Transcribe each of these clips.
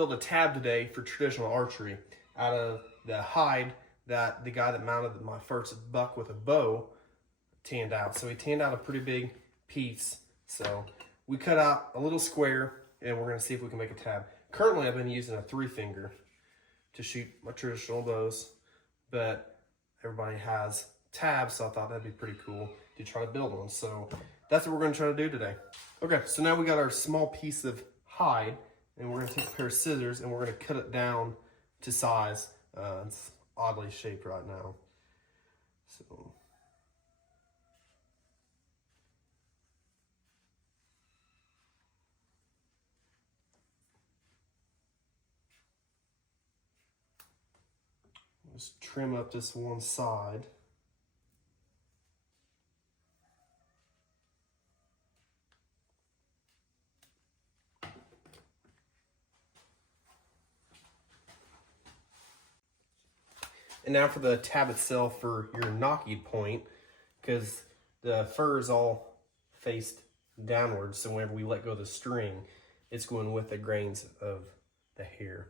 build a tab today for traditional archery out of the hide that the guy that mounted my first buck with a bow tanned out. So he tanned out a pretty big piece. So we cut out a little square and we're gonna see if we can make a tab. Currently I've been using a 3-finger to shoot my traditional bows, but everybody has tabs, so I thought that'd be pretty cool to try to build one. So that's what we're gonna try to do today. Okay, so now we got our small piece of hide, and we're gonna take a pair of scissors and we're gonna cut it down to size. It's oddly shaped right now. So just trim up this one side. And now for the tab itself for your knocking point, because the fur is all faced downwards, so whenever we let go of the string, it's going with the grains of the hair.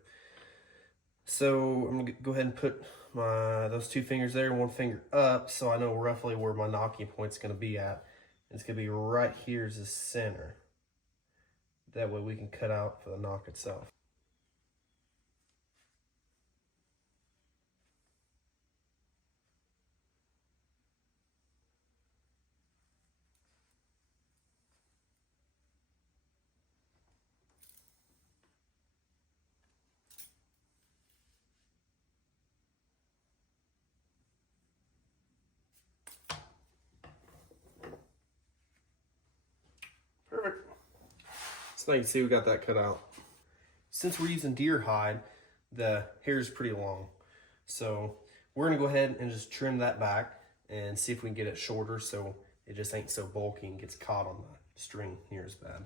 So I'm gonna go ahead and put those 2 fingers there, 1 finger up, so I know roughly where my knocking point's gonna be at. It's gonna be right here as the center. That way we can cut out for the knock itself. Perfect. So now you can see we got that cut out. Since we're using deer hide, the hair is pretty long. So we're gonna go ahead and just trim that back and see if we can get it shorter so it just ain't so bulky and gets caught on the string near as bad.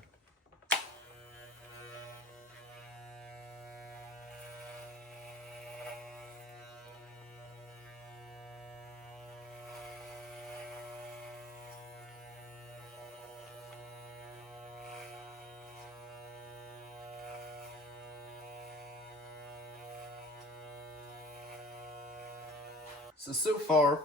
So far,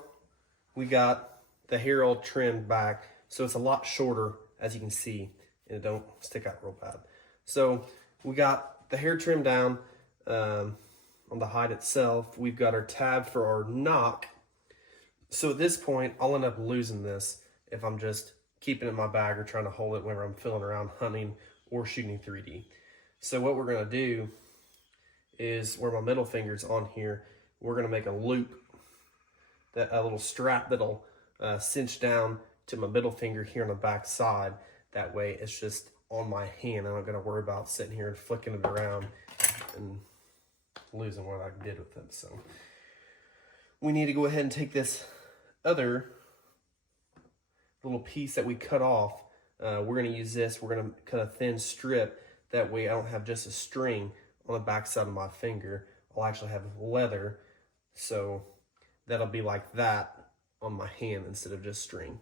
we got the hair all trimmed back, so it's a lot shorter, as you can see, and it don't stick out real bad. So we got the hair trimmed down on the hide itself. We've got our tab for our knock. So at this point, I'll end up losing this if I'm just keeping it in my bag or trying to hold it whenever I'm filling around hunting or shooting 3D. So what we're gonna do is, where my middle finger's on here, we're gonna make a loop, that a little strap that'll cinch down to my middle finger here on the back side. That way it's just on my hand. I'm not gonna worry about sitting here and flicking it around and losing what I did with it. So we need to go ahead and take this other little piece that we cut off. We're gonna use this. We're gonna cut a thin strip. That way I don't have just a string on the back side of my finger. I'll actually have leather. So that'll be like that on my hand instead of just string.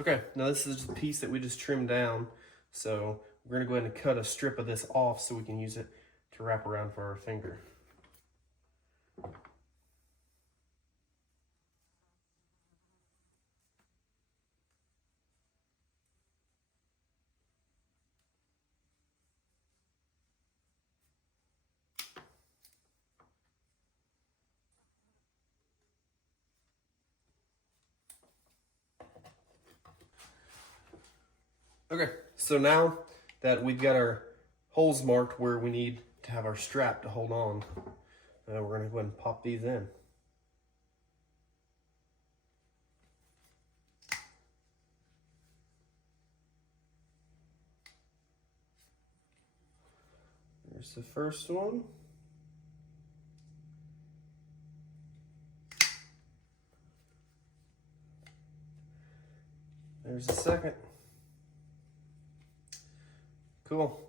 Okay, now this is the piece that we just trimmed down. So we're gonna go ahead and cut a strip of this off so we can use it to wrap around for our finger. Okay, so now that we've got our holes marked where we need to have our strap to hold on, we're gonna go ahead and pop these in. There's the first one. There's the second. Cool.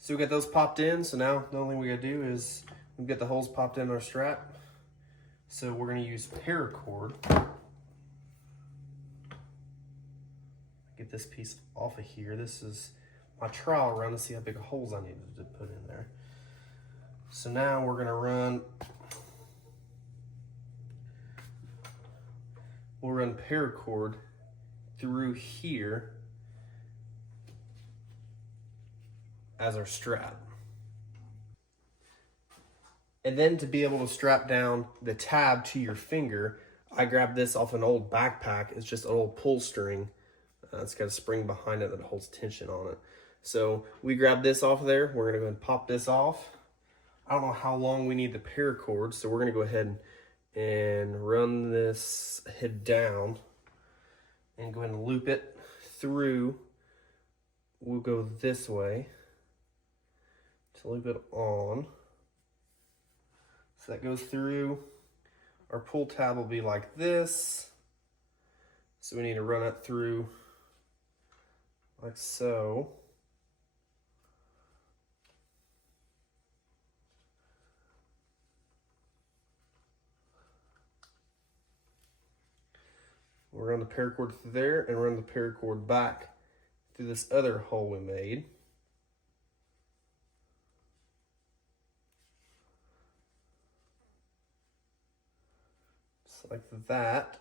So we got those popped in. So now the only thing we gotta do is we've got the holes popped in our strap. So we're going to use paracord. Get this piece off of here. This is my trial run to see how big of holes I needed to put in there. So now we're going to we'll run paracord through here as our strap. And then to be able to strap down the tab to your finger, I grabbed this off an old backpack. It's just an old pull string. It's got a spring behind it that holds tension on it. So we grab this off of there. We're gonna go ahead and pop this off. I don't know how long we need the paracord, so we're gonna go ahead and run this head down and go ahead and loop it through. We'll go this way to loop it on. So that goes through. Our pull tab will be like this. So we need to run it through like so. We'll run the paracord through there and run the paracord back through this other hole we made. Just like that.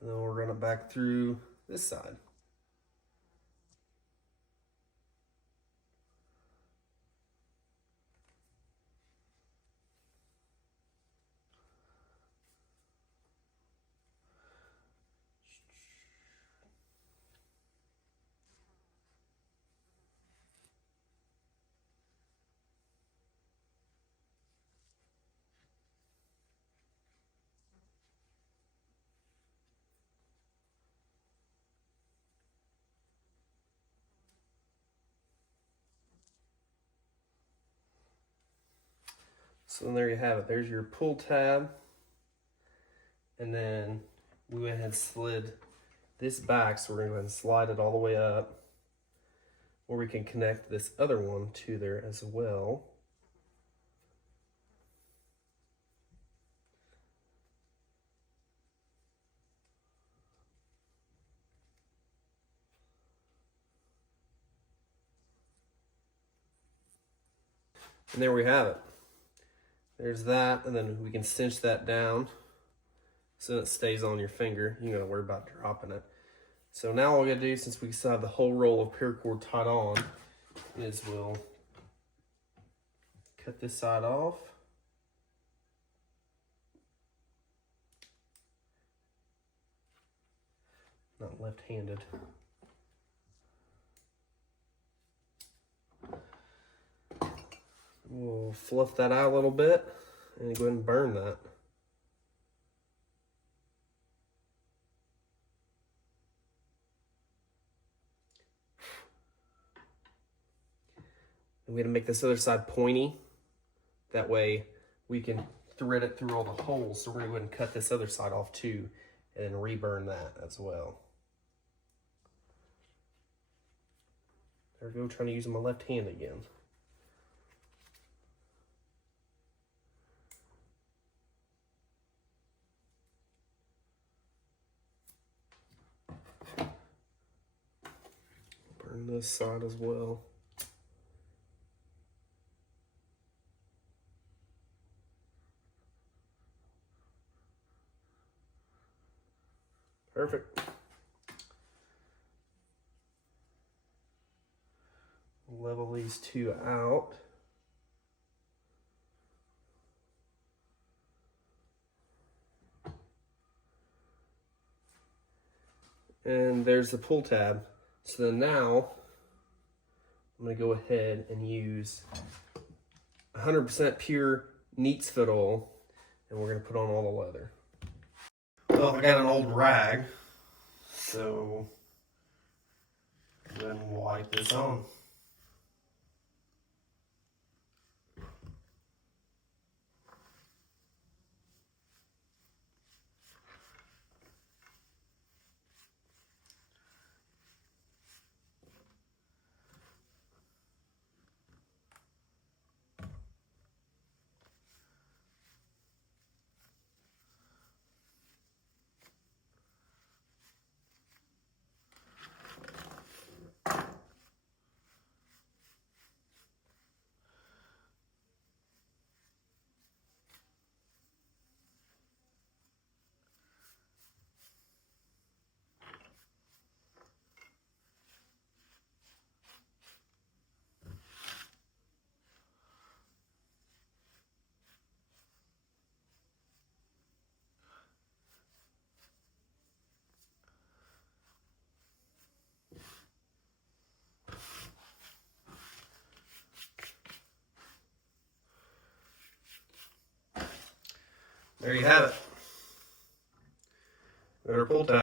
And then we'll run it back through this side. So there you have it. There's your pull tab. And then we went ahead and slid this back. So we're going to go ahead and slide it all the way up, where we can connect this other one to there as well. And there we have it. There's that, and then we can cinch that down so it stays on your finger. You don't gotta worry about dropping it. So now all we gotta do, since we still have the whole roll of paracord tied on, is we'll cut this side off. Not left-handed. We'll fluff that out a little bit and go ahead and burn that. And we're gonna make this other side pointy. That way we can thread it through all the holes. So we're gonna go ahead and cut this other side off too and then reburn that as well. There we go, trying to use my left hand again. Burn this side as well. Perfect. Level these two out. And there's the pull tab. So then now I'm going to go ahead and use 100% pure neat's foot oil, and we're going to put on all the leather. Well, I got an old rag, so then we'll wipe this on. there you have it. Better pull tab.